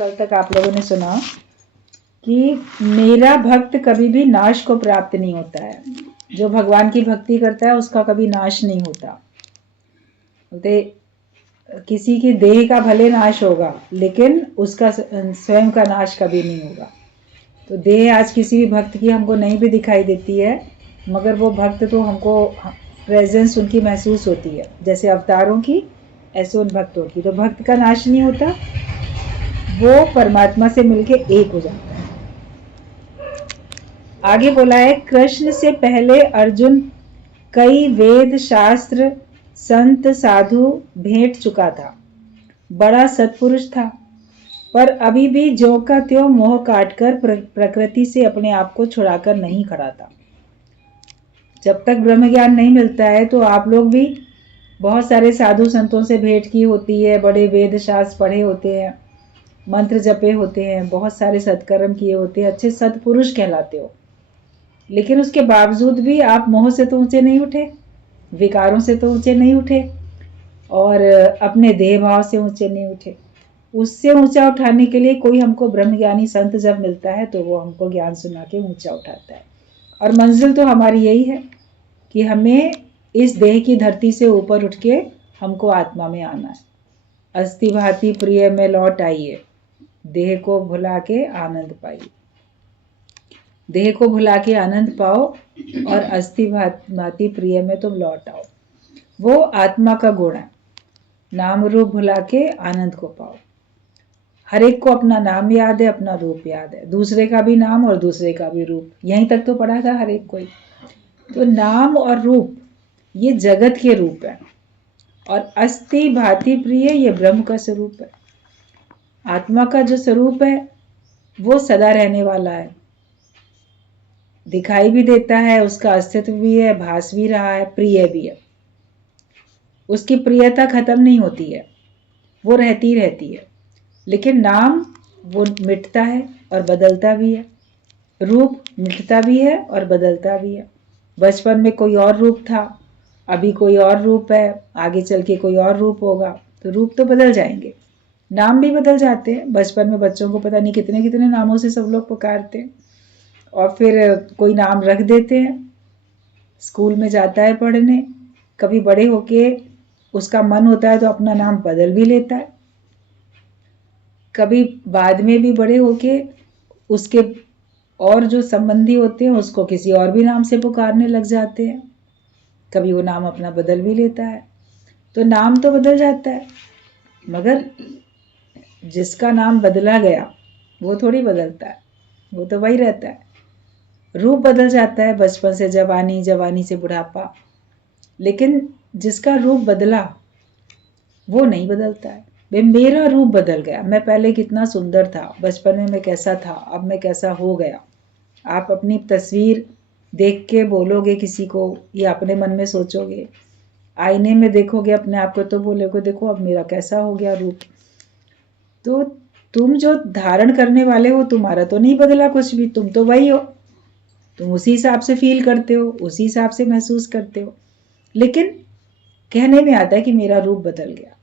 कल तक आप लोगों ने सुना कि मेरा भक्त कभी भी नाश को प्राप्त नहीं होता है। जो भगवान की भक्ति करता है उसका कभी नाश नहीं होता। बोलते किसी की देह का भले नाश होगा लेकिन उसका स्वयं का नाश कभी नहीं होगा। तो देह आज किसी भी भक्त की हमको नहीं भी दिखाई देती है, मगर वो भक्त तो हमको प्रेजेंस उनकी महसूस होती है, जैसे अवतारों की ऐसे उन भक्तों की। तो भक्त का नाश नहीं होता, वो परमात्मा से मिलके एक हो जाता है। आगे बोला है, कृष्ण से पहले अर्जुन कई वेद शास्त्र संत साधु भेंट चुका था, बड़ा सत्पुरुष था, पर अभी भी ज्यों का त्यों मोह काटकर प्रकृति से अपने आप को छुड़ाकर नहीं खड़ा था। जब तक ब्रह्म ज्ञान नहीं मिलता है तो आप लोग भी बहुत सारे साधु संतों से भेंट की होती है, बड़े वेद शास्त्र पढ़े होते हैं, मंत्र जपे होते हैं, बहुत सारे सत्कर्म किए होते हैं, अच्छे सत्पुरुष कहलाते हो, लेकिन उसके बावजूद भी आप मोह से तो ऊंचे नहीं उठे, विकारों से तो ऊंचे नहीं उठे, और अपने देह भाव से ऊंचे नहीं उठे। उससे ऊंचा उठाने के लिए कोई हमको ब्रह्मज्ञानी संत जब मिलता है तो वो हमको ज्ञान सुना के ऊंचा उठाता है। और मंजिल तो हमारी यही है कि हमें इस देह की धरती से ऊपर उठ के हमको आत्मा में आना है। अस्थि भांति प्रिय में लौट आइए, देह को भुला के आनंद पाइए। देह को भुला के आनंद पाओ और अस्थि भांति प्रिय में तुम लौट आओ। वो आत्मा का गुण है। नाम रूप भुला के आनंद को पाओ। हर एक को अपना नाम याद है, अपना रूप याद है, दूसरे का भी नाम और दूसरे का भी रूप, यहीं तक तो पढ़ा था हर एक कोई। तो नाम और रूप ये जगत के रूप है, और अस्थि भांति प्रिय ये ब्रह्म का स्वरूप है। आत्मा का जो स्वरूप है वो सदा रहने वाला है, दिखाई भी देता है, उसका अस्तित्व भी है, भास भी रहा है, प्रिय भी है। उसकी प्रियता खत्म नहीं होती है, वो रहती रहती है। लेकिन नाम वो मिटता है और बदलता भी है, रूप मिटता भी है और बदलता भी है। बचपन में कोई और रूप था, अभी कोई और रूप है, आगे चल के कोई और रूप होगा, तो रूप तो बदल जाएंगे। नाम भी बदल जाते हैं। बचपन में बच्चों को पता नहीं कितने कितने नामों से सब लोग पुकारते हैं, और फिर कोई नाम रख देते हैं। स्कूल में जाता है पढ़ने, कभी बड़े होके उसका मन होता है तो अपना नाम बदल भी लेता है, कभी बाद में भी बड़े होके उसके और जो संबंधी होते हैं उसको किसी और भी नाम से पुकारने लग जाते हैं, कभी वो नाम अपना बदल भी लेता है। तो नाम तो बदल जाता है, मगर जिसका नाम बदला गया वो थोड़ी बदलता है, वो तो वही रहता है। रूप बदल जाता है, बचपन से जवानी, जवानी से बुढ़ापा, लेकिन जिसका रूप बदला वो नहीं बदलता है। वे मेरा रूप बदल गया, मैं पहले कितना सुंदर था, बचपन में मैं कैसा था, अब मैं कैसा हो गया। आप अपनी तस्वीर देख के बोलोगे किसी को या अपने मन में सोचोगे, आईने में देखोगे अपने आप को तो बोलोगे देखो अब मेरा कैसा हो गया रूप। तो तुम जो धारण करने वाले हो तुम्हारा तो नहीं बदला कुछ भी, तुम तो वही हो, तुम उसी हिसाब से फील करते हो, उसी हिसाब से महसूस करते हो, लेकिन कहने में आता है कि मेरा रूप बदल गया।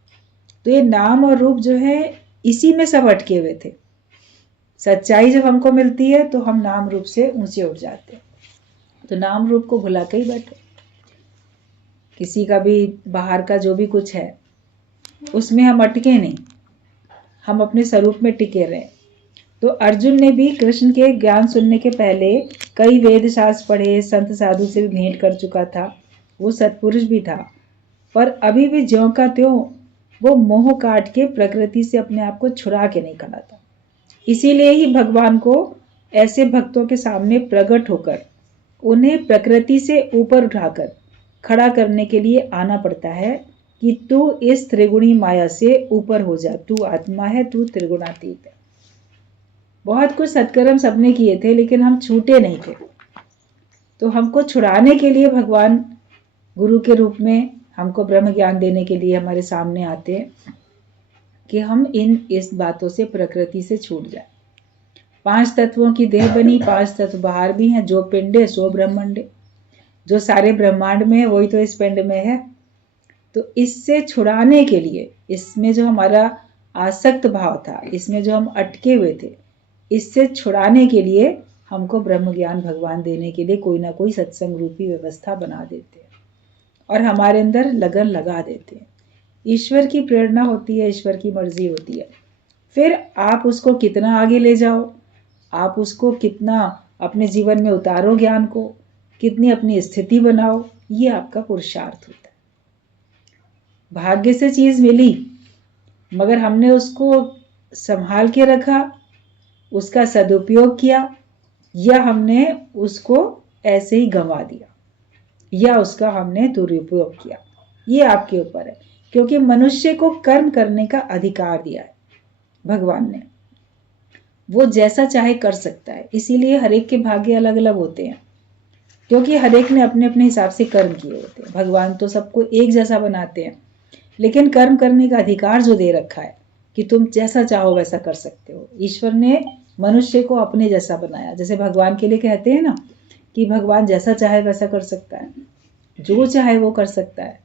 तो ये नाम और रूप जो है इसी में सब अटके हुए थे। सच्चाई जब हमको मिलती है तो हम नाम रूप से ऊंचे उठ जाते हैं। तो नाम रूप को भुला के ही बैठे, किसी का भी बाहर का जो भी कुछ है उसमें हम अटके नहीं, हम अपने स्वरूप में टिके रहे। तो अर्जुन ने भी कृष्ण के ज्ञान सुनने के पहले कई वेद शास्त्र पढ़े, संत साधु से भी भेंट कर चुका था, वो सत्पुरुष भी था, पर अभी भी ज्यों का त्यों वो मोह काट के प्रकृति से अपने आप को छुड़ा के नहीं खड़ा था। इसीलिए ही भगवान को ऐसे भक्तों के सामने प्रकट होकर उन्हें प्रकृति से ऊपर उठाकर खड़ा करने के लिए आना पड़ता है कि तू इस त्रिगुणी माया से ऊपर हो जा, तू आत्मा है, तू त्रिगुणातीत है। बहुत कुछ सत्कर्म सबने किए थे लेकिन हम छूटे नहीं थे, तो हमको छुड़ाने के लिए भगवान गुरु के रूप में हमको ब्रह्म ज्ञान देने के लिए हमारे सामने आते हैं कि हम इस बातों से, प्रकृति से छूट जाए। 5 तत्वों की देह बनी, 5 तत्व बाहर भी हैं, जो पिंडे सो ब्रह्मांडे, जो सारे ब्रह्मांड में है वही तो इस पिंड में है। तो इससे छुड़ाने के लिए, इसमें जो हमारा आसक्त भाव था, इसमें जो हम अटके हुए थे, इससे छुड़ाने के लिए हमको ब्रह्म ज्ञान भगवान देने के लिए कोई ना कोई सत्संग रूपी व्यवस्था बना देते हैं और हमारे अंदर लगन लगा देते हैं। ईश्वर की प्रेरणा होती है, ईश्वर की मर्जी होती है। फिर आप उसको कितना आगे ले जाओ, आप उसको कितना अपने जीवन में उतारो, ज्ञान को कितनी अपनी स्थिति बनाओ, ये आपका पुरुषार्थ होता है। भाग्य से चीज मिली मगर हमने उसको संभाल के रखा, उसका सदुपयोग किया, या हमने उसको ऐसे ही गंवा दिया, या उसका हमने दुरुपयोग किया, ये आपके ऊपर है। क्योंकि मनुष्य को कर्म करने का अधिकार दिया है भगवान ने, वो जैसा चाहे कर सकता है। इसीलिए हर एक के भाग्य अलग अलग होते हैं, क्योंकि हर एक ने अपने अपने हिसाब से कर्म किए होते हैं। भगवान तो सबको एक जैसा बनाते हैं, लेकिन कर्म करने का अधिकार जो दे रखा है कि तुम जैसा चाहो वैसा कर सकते हो। ईश्वर ने मनुष्य को अपने जैसा बनाया। जैसे भगवान के लिए कहते हैं ना कि भगवान जैसा चाहे वैसा कर सकता है, जो चाहे वो कर सकता है,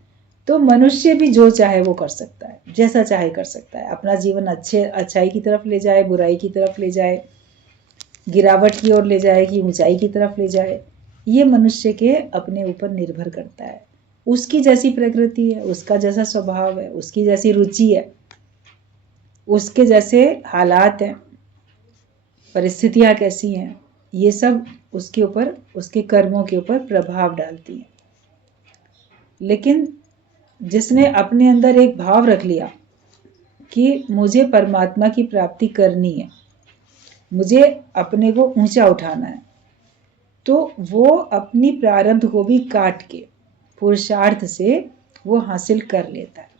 तो मनुष्य भी जो चाहे वो कर सकता है, जैसा चाहे कर सकता है। अपना जीवन अच्छाई की तरफ ले जाए, बुराई की तरफ ले जाए, गिरावट की ओर ले जाए कि ऊंचाई की तरफ ले जाए, ये मनुष्य के अपने ऊपर निर्भर करता है। उसकी जैसी प्रकृति है, उसका जैसा स्वभाव है, उसकी जैसी रुचि है, उसके जैसे हालात हैं, परिस्थितियां कैसी हैं, ये सब उसके ऊपर, उसके कर्मों के ऊपर प्रभाव डालती हैं। लेकिन जिसने अपने अंदर एक भाव रख लिया कि मुझे परमात्मा की प्राप्ति करनी है, मुझे अपने को ऊंचा उठाना है, तो वो अपनी प्रारब्ध को भी काट के पुरुषार्थ से वो हासिल कर लेता है।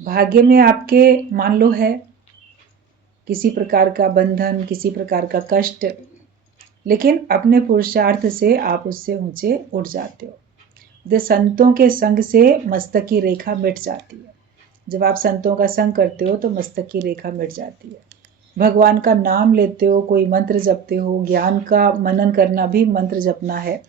भाग्य में आपके मान लो है किसी प्रकार का बंधन, किसी प्रकार का कष्ट, लेकिन अपने पुरुषार्थ से आप उससे ऊंचे उठ जाते हो। जो संतों के संग से मस्तक की रेखा मिट जाती है। जब आप संतों का संग करते हो तो मस्तक की रेखा मिट जाती है। भगवान का नाम लेते हो, कोई मंत्र जपते हो, ज्ञान का मनन करना भी मंत्र जपना है,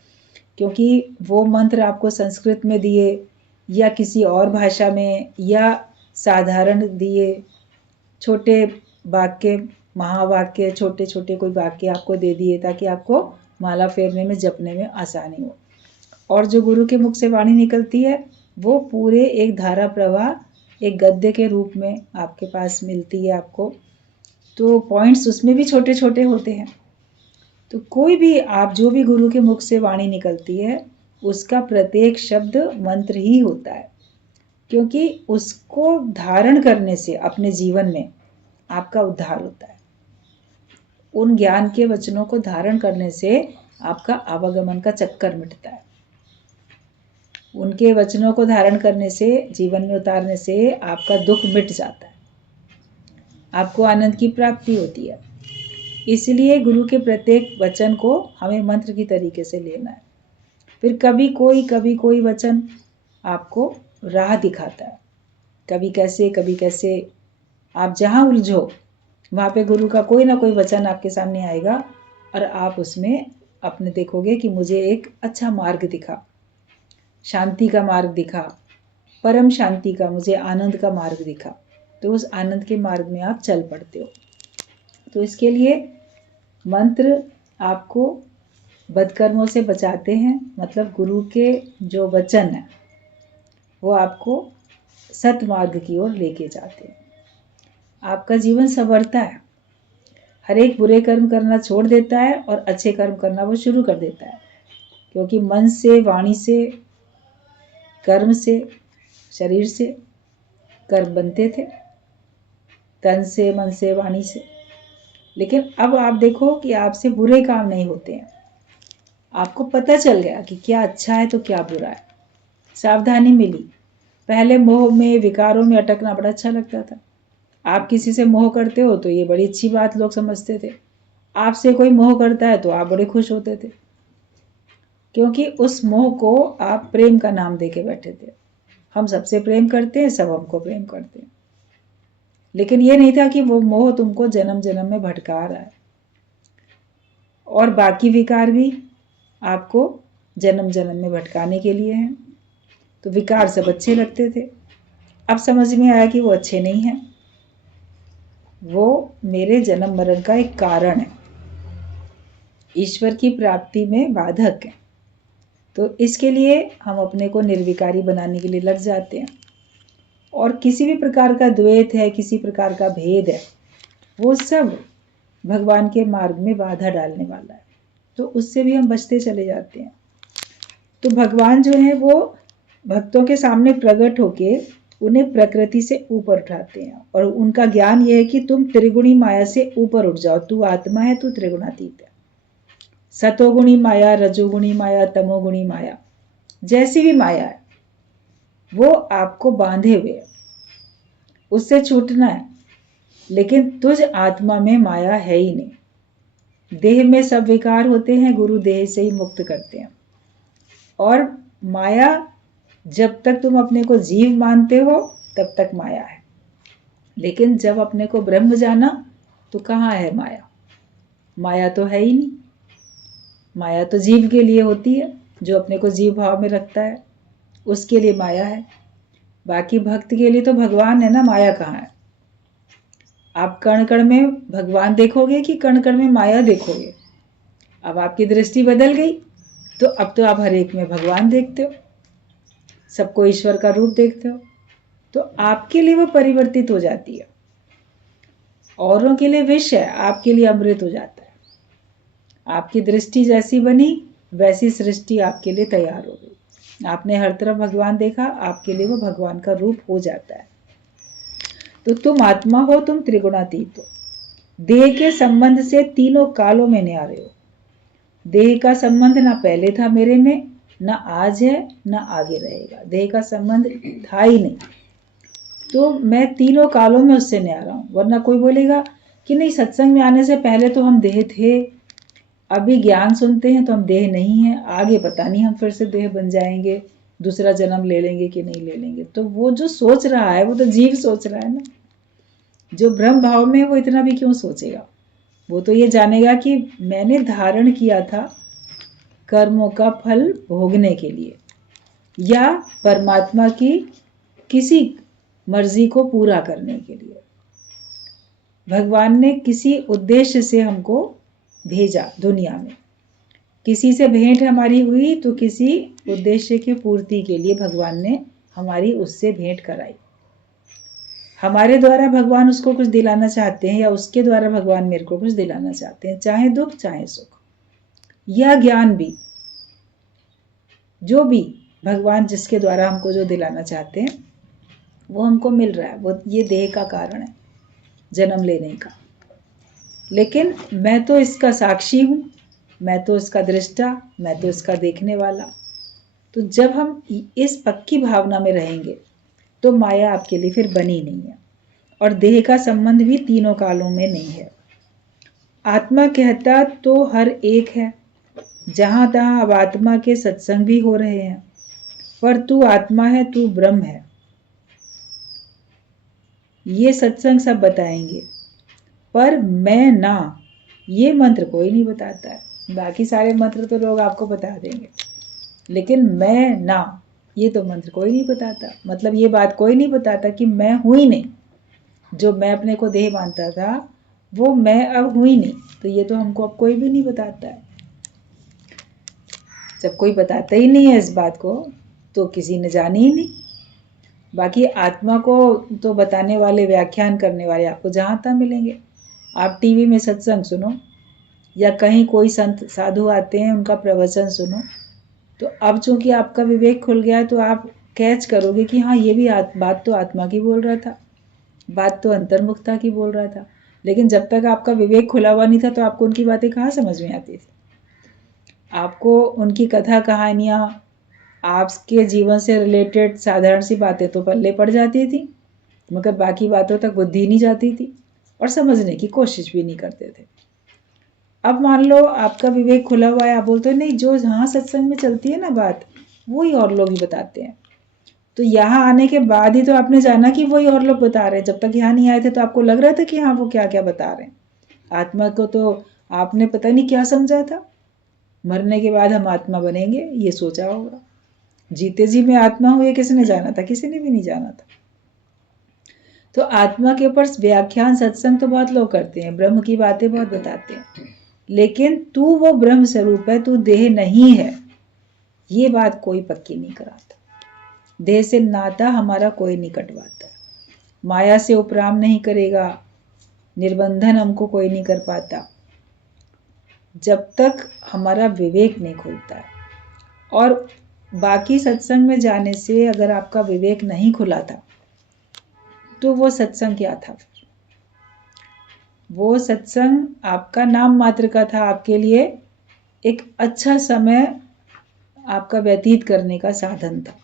क्योंकि वो मंत्र आपको संस्कृत में दिए या किसी और भाषा में या साधारण दिए, छोटे वाक्य, महावाक्य, छोटे छोटे कोई वाक्य आपको दे दिए ताकि आपको माला फेरने में, जपने में आसानी हो। और जो गुरु के मुख से वाणी निकलती है वो पूरे एक धारा प्रवाह, एक गद्य के रूप में आपके पास मिलती है आपको। तो पॉइंट्स उसमें भी छोटे छोटे होते हैं। तो कोई भी आप जो भी गुरु के मुख से वाणी निकलती है उसका प्रत्येक शब्द मंत्र ही होता है, क्योंकि उसको धारण करने से अपने जीवन में आपका उद्धार होता है। उन ज्ञान के वचनों को धारण करने से आपका आवागमन का चक्कर मिटता है। उनके वचनों को धारण करने से, जीवन में उतारने से आपका दुख मिट जाता है, आपको आनंद की प्राप्ति होती है। इसलिए गुरु के प्रत्येक वचन को हमें मंत्र की तरीके से लेना है। फिर कभी कोई वचन आपको राह दिखाता है, कभी कैसे। आप जहाँ उलझो वहाँ पे गुरु का कोई ना कोई वचन आपके सामने आएगा और आप उसमें अपने देखोगे कि मुझे एक अच्छा मार्ग दिखा, शांति का मार्ग दिखा, परम शांति का, मुझे आनंद का मार्ग दिखा। तो उस आनंद के मार्ग में आप चल पड़ते हो। तो इसके लिए मंत्र आपको बदकर्मों से बचाते हैं, मतलब गुरु के जो वचन है वो आपको सतमार्ग की ओर लेके जाते हैं। आपका जीवन संवरता है, हर एक बुरे कर्म करना छोड़ देता है और अच्छे कर्म करना वो शुरू कर देता है। क्योंकि मन से, वाणी से, कर्म से, शरीर से कर्म बनते थे, तन से, मन से, वाणी से। लेकिन अब आप देखो कि आपसे बुरे काम नहीं होते हैं। आपको पता चल गया कि क्या अच्छा है तो क्या बुरा है, सावधानी मिली। पहले मोह में, विकारों में अटकना बड़ा अच्छा लगता था। आप किसी से मोह करते हो तो ये बड़ी अच्छी बात लोग समझते थे। आपसे कोई मोह करता है तो आप बड़े खुश होते थे, क्योंकि उस मोह को आप प्रेम का नाम देके बैठे थे। हम सबसे प्रेम करते हैं, सब हमको प्रेम करते हैं। लेकिन ये नहीं था कि वो मोह तुमको जन्म जन्म में भटका रहा है, और बाकी विकार भी आपको जन्म जन्म में भटकाने के लिए हैं। तो विकार सब अच्छे लगते थे, अब समझ में आया कि वो अच्छे नहीं हैं। वो मेरे जन्म मरण का एक कारण है, ईश्वर की प्राप्ति में बाधक है। तो इसके लिए हम अपने को निर्विकारी बनाने के लिए लग जाते हैं। और किसी भी प्रकार का द्वैत है, किसी प्रकार का भेद है, वो सब भगवान के मार्ग में बाधा डालने वाला है। तो उससे भी हम बचते चले जाते हैं। तो भगवान जो है वो भक्तों के सामने प्रकट होके उन्हें प्रकृति से ऊपर उठाते हैं और उनका ज्ञान ये है कि तुम त्रिगुणी माया से ऊपर उठ जाओ, तू आत्मा है, तू त्रिगुणातीत है। सतोगुणी माया, रजोगुणी माया, तमोगुणी माया, जैसी भी माया है वो आपको बांधे हुए है, उससे छूटना है। लेकिन तुझ आत्मा में माया है ही नहीं। देह में सब विकार होते हैं, गुरु देह से ही मुक्त करते हैं। और माया, जब तक तुम अपने को जीव मानते हो तब तक माया है, लेकिन जब अपने को ब्रह्म जाना तो कहाँ है माया? माया तो है ही नहीं। माया तो जीव के लिए होती है, जो अपने को जीव भाव में रखता है उसके लिए माया है। बाकी भक्त के लिए तो भगवान है ना, माया कहाँ है? आप कण कण में भगवान देखोगे कि कण कण में माया देखोगे? अब आपकी दृष्टि बदल गई, तो अब तो आप हर एक में भगवान देखते हो, सबको ईश्वर का रूप देखते हो। तो आपके लिए वो परिवर्तित हो जाती है। औरों के लिए विष है, आपके लिए अमृत हो जाता है। आपकी दृष्टि जैसी बनी वैसी सृष्टि आपके लिए तैयार हो गई। आपने हर तरफ भगवान देखा, आपके लिए वो भगवान का रूप हो जाता है। तो तुम आत्मा हो, तुम त्रिगुणातीत हो। देह के संबंध से तीनों कालों में न्यारे हो। देह का संबंध ना पहले था मेरे में, ना आज है, ना आगे रहेगा। देह का संबंध था ही नहीं, तो मैं तीनों कालों में उससे न्यारा हूं। वरना कोई बोलेगा कि नहीं, सत्संग में आने से पहले तो हम देह थे, अभी ज्ञान सुनते हैं तो हम देह नहीं है, आगे पता नहीं हम फिर से देह बन जाएंगे, दूसरा जन्म ले लेंगे कि नहीं ले लेंगे। तो वो जो सोच रहा है वो तो जीव सोच रहा है ना। जो ब्रह्म भाव में है वो इतना भी क्यों सोचेगा? वो तो ये जानेगा कि मैंने धारण किया था कर्मों का फल भोगने के लिए, या परमात्मा की किसी मर्जी को पूरा करने के लिए। भगवान ने किसी उद्देश्य से हमको भेजा दुनिया में। किसी से भेंट हमारी हुई तो किसी उद्देश्य की पूर्ति के लिए भगवान ने हमारी उससे भेंट कराई। हमारे द्वारा भगवान उसको कुछ दिलाना चाहते हैं, या उसके द्वारा भगवान मेरे को कुछ दिलाना चाहते हैं, चाहे दुख चाहे सुख या ज्ञान भी, जो भी भगवान जिसके द्वारा हमको जो दिलाना चाहते हैं वो हमको मिल रहा है। वो ये देह का कारण है, जन्म लेने का। लेकिन मैं तो इसका साक्षी हूं, मैं तो इसका दृष्टा, मैं तो इसका देखने वाला। तो जब हम इस पक्की भावना में रहेंगे तो माया आपके लिए फिर बनी नहीं है। और देह का संबंध भी तीनों कालों में नहीं है। आत्मा कहता तो हर एक है, जहां तहां अब आत्मा के सत्संग भी हो रहे हैं, पर तू आत्मा है, तू ब्रह्म है, ये सत्संग सब बताएंगे। पर मैं ना, ये मंत्र कोई नहीं बताता है। बाकी सारे मंत्र तो लोग आपको बता देंगे, लेकिन मैं ना, ये तो मंत्र कोई नहीं बताता। मतलब ये बात कोई नहीं बताता कि मैं हूं ही नहीं। जो मैं अपने को देह मानता था वो मैं अब हूं ही नहीं। तो ये तो हमको अब कोई भी नहीं बताता है। जब कोई बताता ही नहीं है इस बात को, तो किसी ने जानी ही नहीं। बाकी आत्मा को तो बताने वाले, व्याख्यान करने वाले आपको जहाँ तहाँ मिलेंगे। आप टीवी में सत्संग सुनो, या कहीं कोई संत साधु आते हैं उनका प्रवचन सुनो, तो अब चूंकि आपका विवेक खुल गया है तो आप कैच करोगे कि हाँ, ये भी बात तो आत्मा की बोल रहा था, बात तो अंतर्मुखता की बोल रहा था। लेकिन जब तक आपका विवेक खुला हुआ नहीं था तो आपको उनकी बातें कहाँ समझ में आती थी? आपको उनकी कथा कहानियाँ, आपके जीवन से रिलेटेड साधारण सी बातें तो पल्ले पड़ जाती थी, मगर बाकी बातों तक बुद्धि नहीं जाती थी और समझने की कोशिश भी नहीं करते थे। अब मान लो आपका विवेक खुला हुआ है, आप बोलते हो नहीं, जो जहाँ सत्संग में चलती है ना बात, वही और लोग ही बताते हैं। तो यहाँ आने के बाद ही तो आपने जाना कि वही और लोग बता रहे हैं। जब तक यहाँ नहीं आए थे तो आपको लग रहा था कि हाँ, वो क्या क्या बता रहे हैं। आत्मा को तो आपने पता नहीं क्या समझा था, मरने के बाद हम आत्मा बनेंगे ये सोचा होगा। जीते जी में आत्मा हुए किसने जाना था? किसी ने भी नहीं जाना था। तो आत्मा के ऊपर व्याख्यान सत्संग तो बहुत लोग करते हैं, ब्रह्म की बातें बहुत बताते हैं, लेकिन तू वो ब्रह्म स्वरूप है, तू देह नहीं है, ये बात कोई पक्की नहीं कराता। देह से नाता हमारा कोई नहीं कटवाता, माया से उपराम नहीं करेगा, निर्बंधन हमको कोई नहीं कर पाता जब तक हमारा विवेक नहीं खुलता है। और बाकी सत्संग में जाने से अगर आपका विवेक नहीं खुला था तो वो सत्संग क्या था? वो सत्संग आपका नाम मात्र का था, आपके लिए एक अच्छा समय आपका व्यतीत करने का साधन था,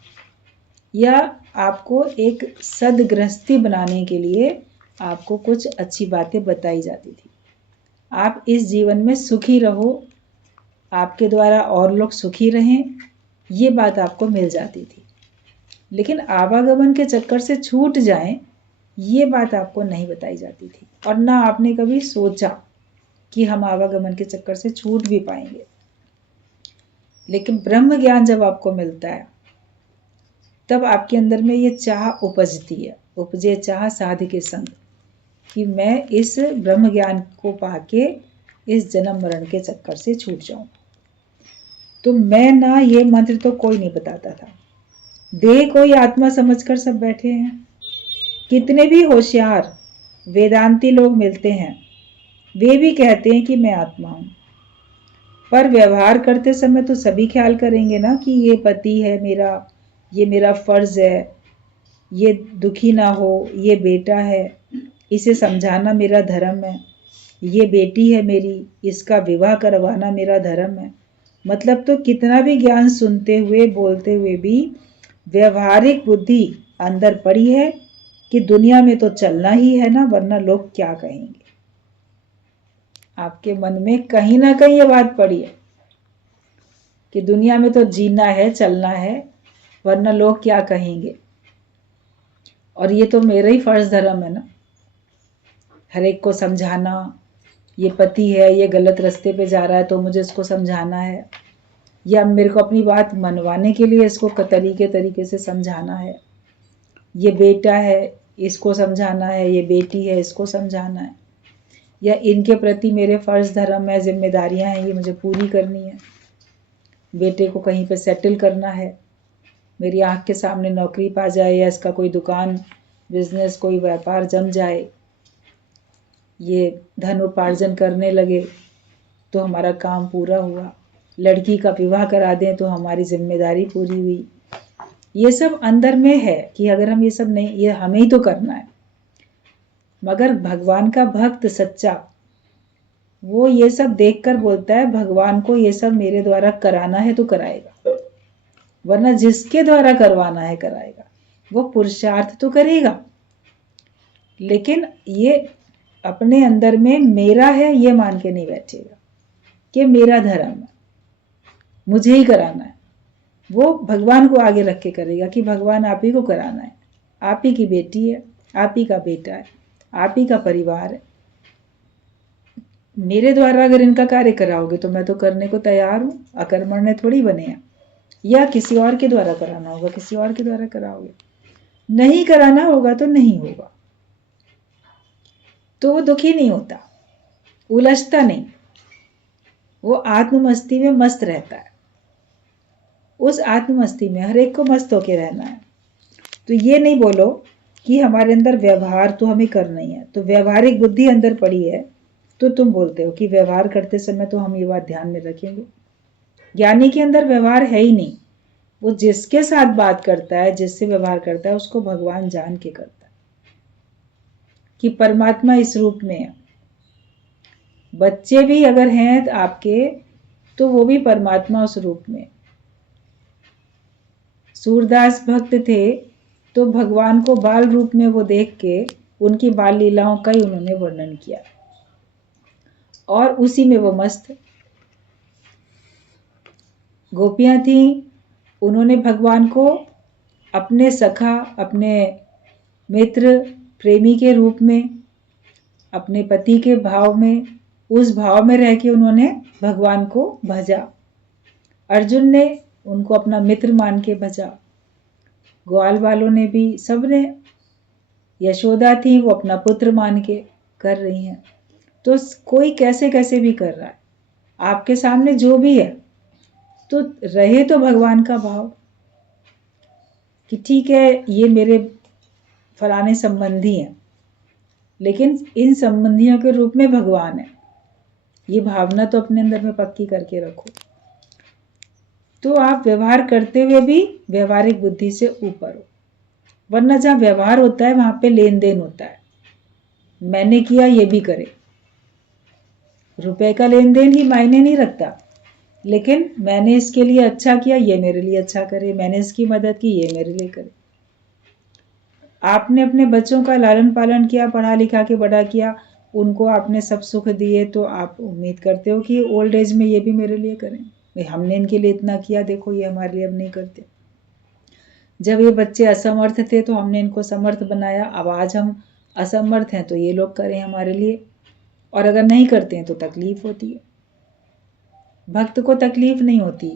या आपको एक सदगृहस्थी बनाने के लिए आपको कुछ अच्छी बातें बताई जाती थी। आप इस जीवन में सुखी रहो, आपके द्वारा और लोग सुखी रहें, ये बात आपको मिल जाती थी। लेकिन आवागमन के चक्कर से छूट जाएं, ये बात आपको नहीं बताई जाती थी, और ना आपने कभी सोचा कि हम आवागमन के चक्कर से छूट भी पाएंगे। लेकिन ब्रह्म ज्ञान जब आपको मिलता है तब आपके अंदर में ये चाह उपजती है, उपजे चाह साध के संग, कि मैं इस ब्रह्म ज्ञान को पाके इस जन्म मरण के चक्कर से छूट जाऊं। तो मैं ना, ये मंत्र तो कोई नहीं बताता था, देह कोई आत्मा समझकर सब बैठे हैं। कितने भी होशियार वेदांती लोग मिलते हैं, वे भी कहते हैं कि मैं आत्मा हूं, पर व्यवहार करते समय तो सभी ख्याल करेंगे ना कि ये पति है मेरा, ये मेरा फर्ज है, ये दुखी ना हो, ये बेटा है, इसे समझाना मेरा धर्म है, ये बेटी है मेरी, इसका विवाह करवाना मेरा धर्म है। मतलब तो कितना भी ज्ञान सुनते हुए बोलते हुए भी व्यवहारिक बुद्धि अंदर पड़ी है कि दुनिया में तो चलना ही है ना, वरना लोग क्या कहेंगे। आपके मन में कहीं ना कहीं ये बात पड़ी है कि दुनिया में तो जीना है, चलना है, वरना लोग क्या कहेंगे, और ये तो मेरा ही फर्ज धर्म है ना, हर एक को समझाना। ये पति है, ये गलत रास्ते पे जा रहा है तो मुझे इसको समझाना है, या मेरे को अपनी बात मनवाने के लिए इसको तरीके से समझाना है। ये बेटा है, इसको समझाना है, ये बेटी है, इसको समझाना है, या इनके प्रति मेरे फर्ज धर्म है, जिम्मेदारियां हैं, ये मुझे पूरी करनी है। बेटे को कहीं पे सेटल करना है, मेरी आंख के सामने नौकरी पा जाए, या इसका कोई दुकान बिजनेस कोई व्यापार जम जाए, ये धन उपार्जन करने लगे तो हमारा काम पूरा हुआ। लड़की का विवाह करा दें तो हमारी जिम्मेदारी पूरी हुई। ये सब अंदर में है कि अगर हम ये सब नहीं, ये हमें ही तो करना है। मगर भगवान का भक्त सच्चा वो ये सब देखकर बोलता है, भगवान को ये सब मेरे द्वारा कराना है तो कराएगा, वरना जिसके द्वारा करवाना है कराएगा। वो पुरुषार्थ तो करेगा, लेकिन ये अपने अंदर में मेरा है ये मान के नहीं बैठेगा कि मेरा धर्म है, मुझे ही कराना है। वो भगवान को आगे रख के करेगा कि भगवान आप ही को कराना है, आप ही की बेटी है, आप ही का बेटा है, आप ही का परिवार है। मेरे द्वारा अगर इनका कार्य कराओगे तो मैं तो करने को तैयार हूं, अकर्मण्य थोड़ी बने हैं। या किसी और के द्वारा कराना होगा, किसी और के द्वारा कराओगे, नहीं कराना होगा तो नहीं होगा। तो वो दुखी नहीं होता, उलझता नहीं, वो आत्ममस्ती में मस्त रहता है। उस आत्ममस्ती में हर एक को मस्त होके रहना है। तो ये नहीं बोलो कि हमारे अंदर व्यवहार तो हमें करना ही है, तो व्यवहारिक बुद्धि अंदर पड़ी है तो तुम बोलते हो कि व्यवहार करते समय तो हम ये बात ध्यान में रखेंगे। ज्ञानी के अंदर व्यवहार है ही नहीं, वो जिसके साथ बात करता है, जिससे व्यवहार करता है, उसको भगवान जान के करता है कि परमात्मा इस रूप में है। बच्चे भी अगर हैं आपके तो वो भी परमात्मा उस रूप में। सूरदास भक्त थे तो भगवान को बाल रूप में वो देख के उनकी बाल लीलाओं का ही उन्होंने वर्णन किया, और उसी में वो मस्त। गोपियां थी, उन्होंने भगवान को अपने सखा, अपने मित्र, प्रेमी के रूप में, अपने पति के भाव में, उस भाव में रह के उन्होंने भगवान को भजा। अर्जुन ने उनको अपना मित्र मान के भजा, ग्वाल वालों ने भी, सबने यशोदा थी, वो अपना पुत्र मान के कर रही हैं। तो कोई कैसे कैसे भी कर रहा है, आपके सामने जो भी है, तो रहे तो भगवान का भाव कि ठीक है ये मेरे फलाने संबंधी हैं, लेकिन इन संबंधियों के रूप में भगवान है, ये भावना तो अपने अंदर में पक्की करके रखो। तो आप व्यवहार करते हुए भी व्यवहारिक बुद्धि से ऊपर हो, वरना जहाँ व्यवहार होता है वहां पे लेन देन होता है, मैंने किया ये भी करे। रुपए का लेन देन ही मायने नहीं रखता, लेकिन मैंने इसके लिए अच्छा किया, ये मेरे लिए अच्छा करे, मैंने इसकी मदद की, ये मेरे लिए करे। आपने अपने बच्चों का लालन पालन किया, पढ़ा लिखा के बड़ा किया, उनको आपने सब सुख दिए, तो आप उम्मीद करते हो कि ओल्ड एज में ये भी मेरे लिए करें। भाई हमने इनके लिए इतना किया, देखो ये हमारे लिए अब नहीं करते। जब ये बच्चे असमर्थ थे तो हमने इनको समर्थ बनाया, अब आज हम असमर्थ हैं तो ये लोग करें हमारे लिए, और अगर नहीं करते हैं तो तकलीफ होती है। भक्त को तकलीफ नहीं होती,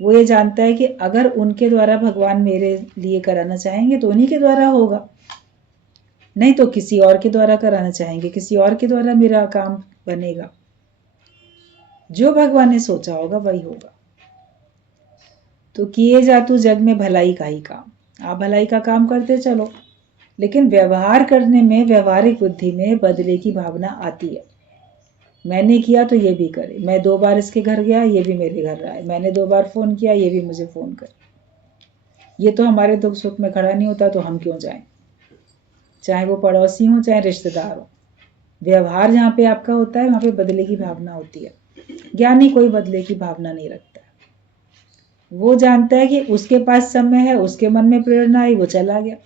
वो ये जानता है कि अगर उनके द्वारा भगवान मेरे लिए कराना चाहेंगे तो उन्हीं के द्वारा होगा, नहीं तो किसी और के द्वारा कराना चाहेंगे, किसी और के द्वारा मेरा काम बनेगा। जो भगवान ने सोचा होगा वही होगा। तो किए जा तू जग में भलाई का ही काम, आप भलाई का काम करते चलो, लेकिन व्यवहार करने में, व्यवहारिक बुद्धि में बदले की भावना आती है। मैंने किया तो ये भी करे, मैं 2 बार इसके घर गया, ये भी मेरे घर रहा है, मैंने 2 बार फोन किया, ये भी मुझे फोन करे, ये तो हमारे दुख सुख में खड़ा नहीं होता तो हम क्यों जाएं, चाहे वो पड़ोसी हो चाहे रिश्तेदार हो। व्यवहार जहाँ पे आपका होता है वहां पे बदले की भावना होती है। ज्ञानी कोई बदले की भावना नहीं रखता, वो जानता है कि उसके पास समय है, उसके मन में प्रेरणा आई, वो चला गया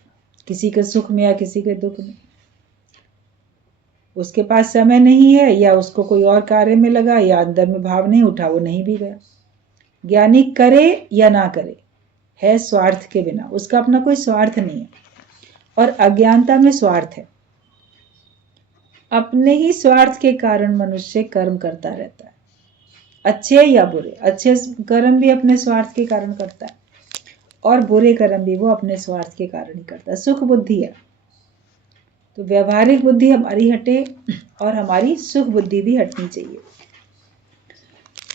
किसी के सुख में या किसी के दुख में। उसके पास समय नहीं है, या उसको कोई और कार्य में लगा, या अंदर में भाव नहीं उठा, वो नहीं भी गया। ज्ञानी करे या ना करे, है स्वार्थ के बिना, उसका अपना कोई स्वार्थ नहीं है। और अज्ञानता में स्वार्थ है, अपने ही स्वार्थ के कारण मनुष्य कर्म करता रहता है, अच्छे या बुरे। अच्छे कर्म भी अपने स्वार्थ के कारण करता है, और बुरे कर्म भी वो अपने स्वार्थ के कारण ही करता है। सुख बुद्धि है, तो व्यवहारिक बुद्धि हमारी हटे और हमारी सुख बुद्धि भी हटनी चाहिए।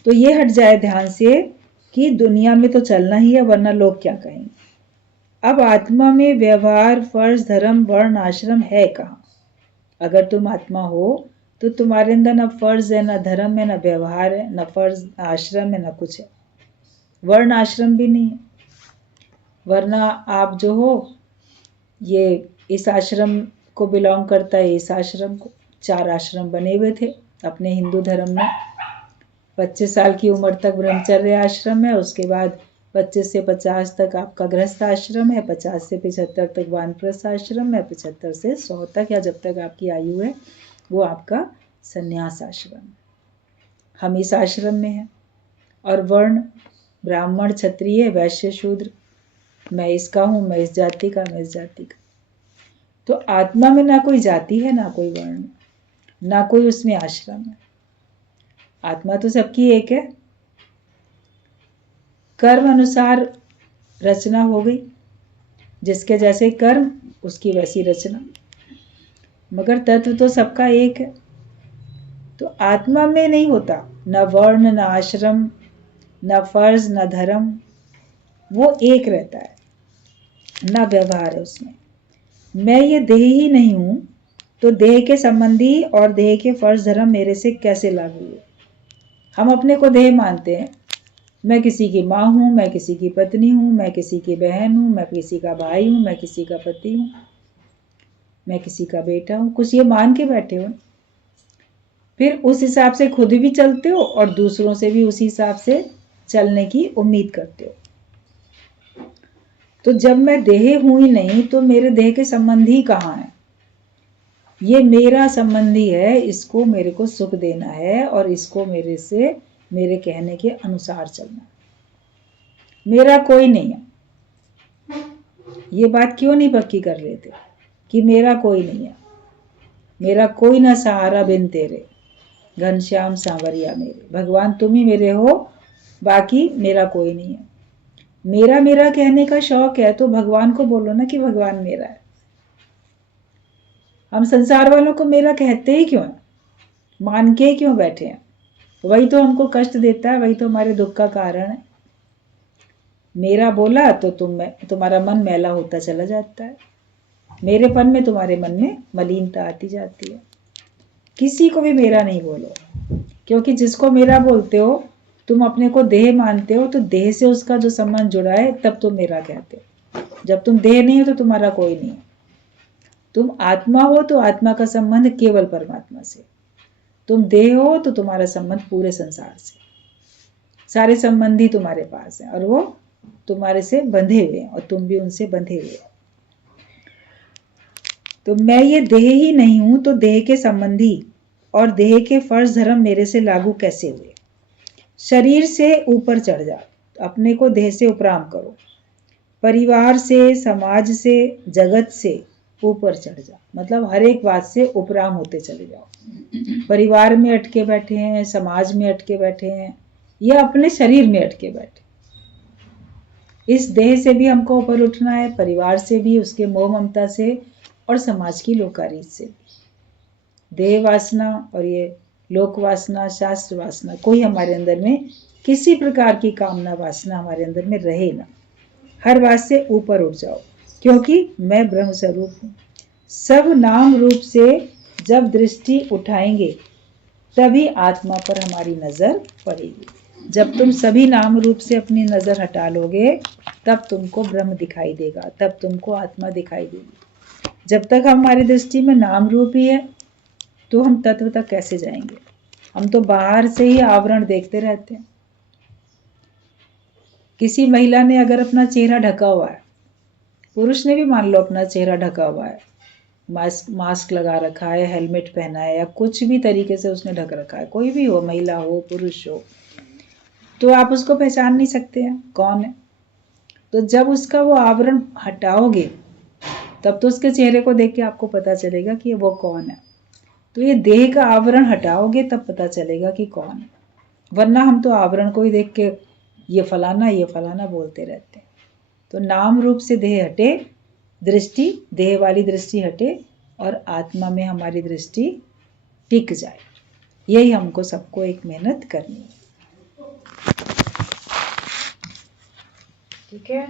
तो ये हट जाए ध्यान से कि दुनिया में तो चलना ही है, वरना लोग क्या कहेंगे। अब आत्मा में व्यवहार, फर्ज, धर्म, वर्ण, आश्रम है कहाँ? अगर तुम आत्मा हो तो तुम्हारे अंदर न फर्ज है, न धर्म है, न व्यवहार है, न फर्ज आश्रम है, न कुछ है। वर्ण आश्रम भी नहीं है, वरना आप जो हो ये इस आश्रम को बिलोंग करता है, इस आश्रम को। 4 आश्रम बने हुए थे अपने हिंदू धर्म में। 25 साल की उम्र तक ब्रह्मचर्य आश्रम है, उसके बाद 25 से 50 तक आपका गृहस्थ आश्रम है, 50 से 75 तक वानप्रस्थ आश्रम है, 75 से 100 तक या जब तक आपकी आयु है वो आपका संन्यास आश्रम। हम इस आश्रम में हैं। और वर्ण ब्राह्मण, क्षत्रिय, वैश्य, शूद्र, मैं इसका हूँ, मैं इस जाति का, मैं इस जाति का। तो आत्मा में ना कोई जाति है, ना कोई वर्ण, ना कोई उसमें आश्रम है। आत्मा तो सबकी एक है। कर्म अनुसार रचना हो गई, जिसके जैसे कर्म उसकी वैसी रचना, मगर तत्व तो सबका एक है। तो आत्मा में नहीं होता न वर्ण, न आश्रम, न फर्ज, न धर्म, वो एक रहता है, न व्यवहार है उसमें। मैं ये देह ही नहीं हूं, तो देह के संबंधी और देह के फर्ज धर्म मेरे से कैसे लागू हुए? हम अपने को देह मानते हैं, मैं किसी की माँ हूं, मैं किसी की पत्नी हूं, मैं किसी की बहन हूं, मैं किसी का भाई हूं, मैं किसी का पति हूं, मैं किसी का बेटा हूं, कुछ ये मान के बैठे हो। फिर उस हिसाब से खुद भी चलते हो और दूसरों से भी उसी हिसाब से चलने की उम्मीद करते हो। तो जब मैं देह हूं ही नहीं, तो मेरे देह के संबंधी कहाँ है? ये मेरा संबंधी है, इसको मेरे को सुख देना है और इसको मेरे से, मेरे कहने के अनुसार चलना। मेरा कोई नहीं है। ये बात क्यों नहीं पक्की कर लेते कि मेरा कोई नहीं है? मेरा कोई ना सहारा बिन तेरे, घनश्याम सांवरिया मेरे। भगवान तुम ही मेरे हो, बाकी मेरा कोई नहीं है। मेरा मेरा कहने का शौक है तो भगवान को बोलो ना कि भगवान मेरा है। हम संसार वालों को मेरा कहते ही क्यों है, मान के ही क्यों बैठे हैं? वही तो हमको कष्ट देता है, वही तो हमारे दुख का कारण है। मेरा बोला तो तुम्हारा मन मैला होता चला जाता है, मेरेपन में तुम्हारे मन में मलिनता आती जाती है। किसी को भी मेरा नहीं बोलो, क्योंकि जिसको मेरा बोलते हो तुम अपने को देह मानते हो, तो देह से उसका जो संबंध जुड़ा है तब तुम मेरा कहते हो। जब तुम देह नहीं हो तो तुम्हारा कोई नहीं है। तुम आत्मा हो तो आत्मा का संबंध केवल परमात्मा से। तुम देह हो तो तुम्हारा संबंध पूरे संसार से। सारे संबंधी तुम्हारे पास हैं और वो तुम्हारे से बंधे हुए हैं और तुम भी उनसे बंधे हुए हो। तो मैं ये देह ही नहीं हूं, तो देह के संबंधी और देह के फर्ज धर्म मेरे से लागू कैसे हुए? शरीर से ऊपर चढ़ जाओ, अपने को देह से उपराम करो। परिवार से, समाज से, जगत से ऊपर चढ़ जाओ, मतलब हर एक बात से उपराम होते चले जाओ। परिवार में अटके बैठे हैं, समाज में अटके बैठे हैं, या अपने शरीर में अटके बैठे। इस देह से भी हमको ऊपर उठना है, परिवार से भी, उसके मोह ममता से, और समाज की लोकारीत से भी। देह वासना और ये लोक वासना, शास्त्र वासना, कोई हमारे अंदर में किसी प्रकार की कामना वासना हमारे अंदर में रहे ना। हर बात से ऊपर उठ जाओ, क्योंकि मैं ब्रह्म स्वरूप हूं। सब नाम रूप से जब दृष्टि उठाएंगे तभी आत्मा पर हमारी नजर पड़ेगी। जब तुम सभी नाम रूप से अपनी नजर हटा लोगे तब तुमको ब्रह्म दिखाई देगा, तब तुमको आत्मा दिखाई देगी। जब तक हमारी दृष्टि में नाम रूप ही है तो हम तत्व तक कैसे जाएंगे? हम तो बाहर से ही आवरण देखते रहते हैं। किसी महिला ने अगर अपना चेहरा ढका हुआ है, पुरुष ने भी मान लो अपना चेहरा ढका हुआ है, मास्क लगा रखा है, हेलमेट पहना है, या कुछ भी तरीके से उसने ढक रखा है, कोई भी हो, महिला हो पुरुष हो, तो आप उसको पहचान नहीं सकते हैं कौन है। तो जब उसका वो आवरण हटाओगे तब तो उसके चेहरे को देख के आपको पता चलेगा कि वो कौन है। तो ये देह का आवरण हटाओगे तब पता चलेगा कि कौन है, वरना हम तो आवरण को ही देख के ये फलाना बोलते रहते हैं। तो नाम रूप से देह हटे, दृष्टि, देह वाली दृष्टि हटे और आत्मा में हमारी दृष्टि टिक जाए। यही हमको सबको एक मेहनत करनी है। ठीक है।